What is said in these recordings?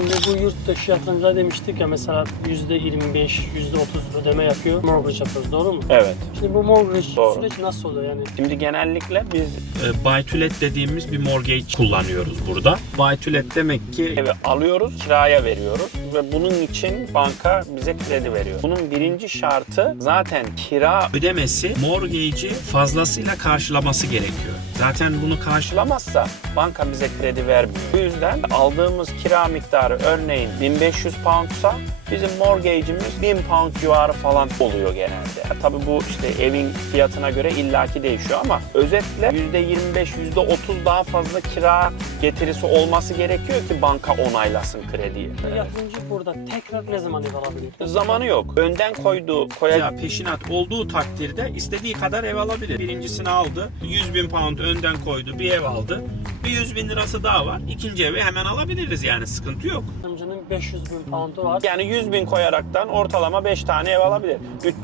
Şimdi bu yurt dışı yatırımcılar demiştik ya mesela %25, %30 ödeme yapıyor. Mortgage yapıyoruz doğru mu? Evet. Şimdi bu mortgage Doğru. süreç nasıl oluyor yani? Şimdi genellikle biz e, buy to let dediğimiz bir mortgage kullanıyoruz burada. Buy to let demek ki evi alıyoruz, kiraya veriyoruz ve bunun için banka bize kredi veriyor. Bunun birinci şartı zaten kira ödemesi mortgage'i fazlasıyla karşılaması gerekiyor. Zaten bunu karşılamazsa banka bize kredi vermiyor. Bu yüzden aldığımız kira miktarı örneğin 1500 poundsa bizim mortgage'imiz 1000 pound civarı falan oluyor genelde. Ya Tabii bu işte evin fiyatına göre illaki değişiyor ama özetle %25, %30 daha fazla kira getirisi olması gerekiyor ki banka onaylasın krediyi. Yatırımcı burada tekrar ne zaman ev alabilir? Zamanı yok. Önden koyduğu, koyacağı peşinat olduğu takdirde istediği kadar ev alabilir. Birincisini aldı, 100 bin pound önden koydu, bir ev aldı. Bir 100 bin lirası daha var. İkinci evi hemen alabiliriz yani sıkıntı yok. Yatırımcının 500 bin pound'u var. Yani 100 bin koyaraktan ortalama 5 tane ev alabilir.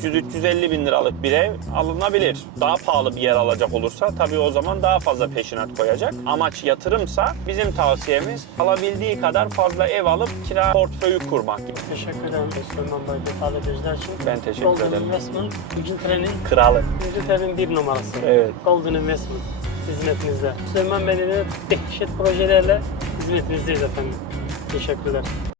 300-350 bin liralık bir ev alınabilir. Daha pahalı bir yer alacak olursa tabii o zaman daha fazla peşinat koyacak. Amaç yatırımsa bizim tavsiyemiz alabildiği kadar fazla ev alıp kira portföyü kurmak. Teşekkür ederim Süleyman Bey detaylı bilgiler için. Ben teşekkür Golden ederim. Investment, İngiltere'nin Kralı. İngiltere'nin bir numarası. Evet. Golden Investment hizmetinizde. Süleyman Bey'le de dehşet projelerle hizmetinizdeyiz efendim. Teşekkürler.